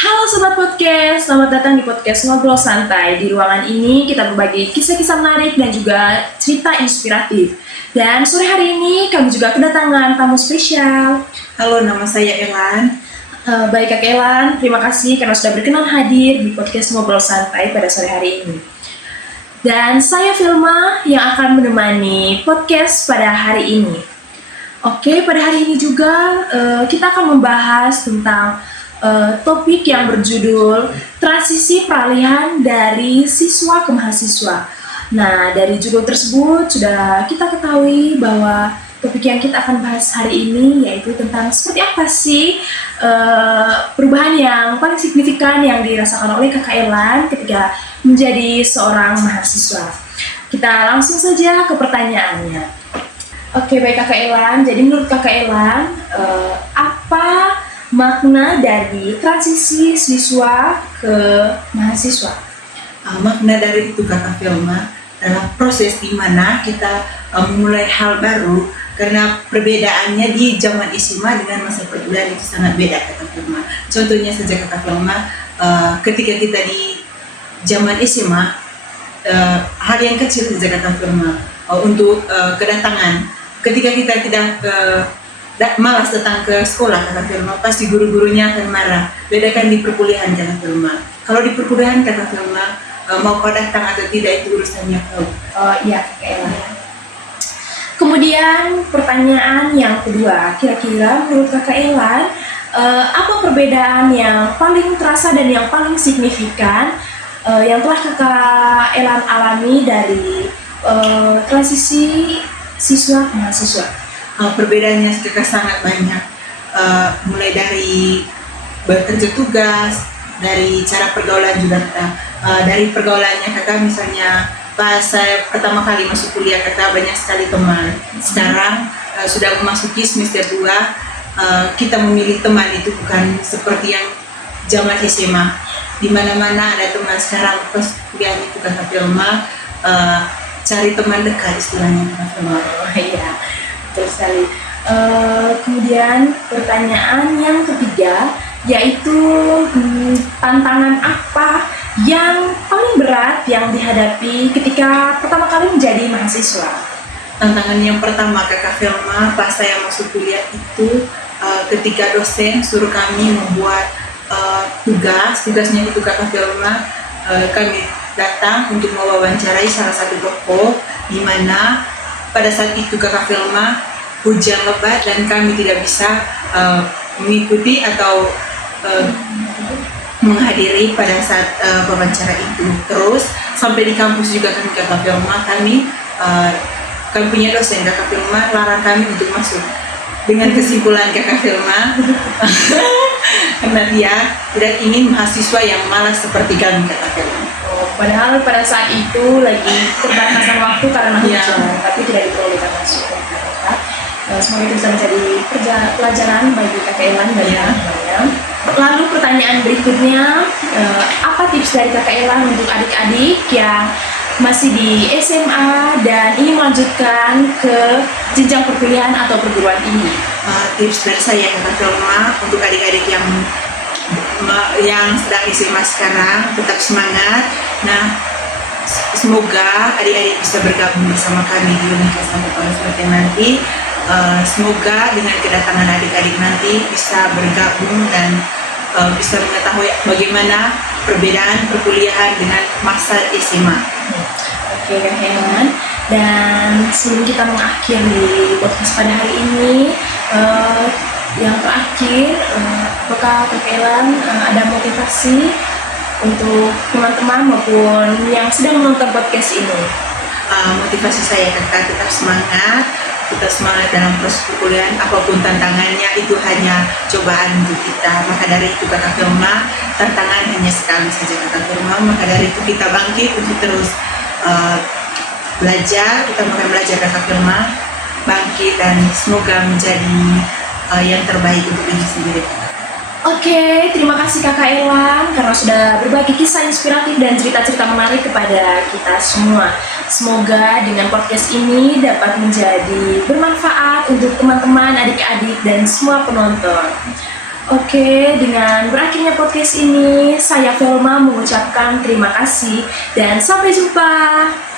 Halo Sobat Podcast, selamat datang di podcast Ngobrol Santai. Di ruangan ini kita berbagi kisah-kisah menarik dan juga cerita inspiratif. Dan sore hari ini kami juga kedatangan tamu spesial. Halo, nama saya Elan. Baik Kak Elan, terima kasih karena sudah berkenan hadir di podcast Ngobrol Santai pada sore hari ini. Dan saya Filma yang akan menemani podcast pada hari ini. Oke, pada hari ini juga kita akan membahas tentang topik yang berjudul transisi peralihan dari siswa ke mahasiswa. Nah, dari judul tersebut sudah kita ketahui bahwa topik yang kita akan bahas hari ini yaitu tentang seperti apa sih perubahan yang paling signifikan yang dirasakan oleh Kakak Elan ketika menjadi seorang mahasiswa. Kita langsung saja ke pertanyaannya. Oke, baik Kakak Elan. Jadi menurut Kakak Elan, apa makna dari transisi siswa ke mahasiswa? Makna dari itu kata Filma adalah proses di mana kita memulai hal baru karena perbedaannya di zaman SMA dengan masa perkuliahan itu sangat beda kata Filma. Contohnya saja kata Filma, ketika kita di zaman SMA, hal yang kecil saja kata Filma untuk kedatangan. Ketika kita tidak malas datang ke sekolah kata Filma, pasti guru-gurunya akan marah. Bedakan di perkuliahan kata Filma. Kalau di perkuliahan kata Filma, mau kau datang atau tidak itu urusannya kau. Oh iya Kak Elan. Kemudian pertanyaan yang kedua, kira-kira menurut Kakak Elan, apa perbedaan yang paling terasa dan yang paling signifikan yang telah Kakak Elan alami dari transisi siswa ke mahasiswa? Perbedaannya sangat banyak, mulai dari bekerja tugas, dari cara pergaulan juga dari pergaulannya kakak, misalnya pas saya pertama kali masuk kuliah kakak banyak sekali teman. Sekarang sudah memasuki semester 2, kita memilih teman itu bukan seperti yang zaman SMA, di mana-mana ada teman. Sekarang pas kuliah itu kakak Filma, cari teman dekat istilahnya kakak Filma. Iya, betul sekali. Kemudian pertanyaan yang ketiga yaitu tantangan apa yang paling berat yang dihadapi ketika pertama kali menjadi mahasiswa? Tantangan yang pertama kakak Filma pas saya masuk kuliah itu ketika dosen suruh kami membuat tugasnya itu kakak Filma, kami datang untuk mewawancarai salah satu tokoh, di mana pada saat itu kakak Filma hujan lebat dan kami tidak bisa mengikuti atau menghadiri pada saat wawancara itu. Terus sampai di kampus juga kami kakak Filma, kami punya dosen kakak Filma larang kami untuk masuk dengan kesimpulan kakak Filma karena dia tidak ingin mahasiswa yang malas seperti kami kakak Filma. Padahal pada saat itu lagi keterbatasan waktu karena hujan, tapi tidak diperbolehkan masuk. Semoga itu bisa menjadi pelajaran bagi Kakak Elan dan teman-temannya. Lalu pertanyaan berikutnya, apa tips dari Kakak Elan untuk adik-adik yang masih di SMA dan ingin melanjutkan ke jenjang perkuliahan atau perguruan tinggi? Tips dari saya Kakak Filma untuk adik-adik yang sedang SMA sekarang, tetap semangat. Nah, semoga adik-adik bisa bergabung bersama kami di Universitas Santo nanti. Semoga dengan kedatangan adik-adik nanti bisa bergabung dan bisa mengetahui bagaimana perbedaan perkuliahan dengan masa SMA. Oke Kak Elan, dan sebelum kita mengakhiri podcast pada hari ini, yang terakhir, apakah Kak Elan ada motivasi untuk teman-teman maupun yang sedang menonton podcast ini? Motivasi saya kakak tetap semangat dalam proses perkuliahan, apapun tantangannya itu hanya cobaan untuk kita. Maka dari itu kakak Filma, tantangan hanya sekali saja kakak Filma. Maka dari itu kita bangkit untuk terus belajar. Kita akan belajar kakak Filma, bangkit dan semoga menjadi yang terbaik untuk diri sendiri. Oke, terima kasih Kakak Elan karena sudah berbagi kisah inspiratif dan cerita-cerita menarik kepada kita semua. Semoga dengan podcast ini dapat menjadi bermanfaat untuk teman-teman, adik-adik, dan semua penonton. Oke, dengan berakhirnya podcast ini, saya Velma mengucapkan terima kasih dan sampai jumpa.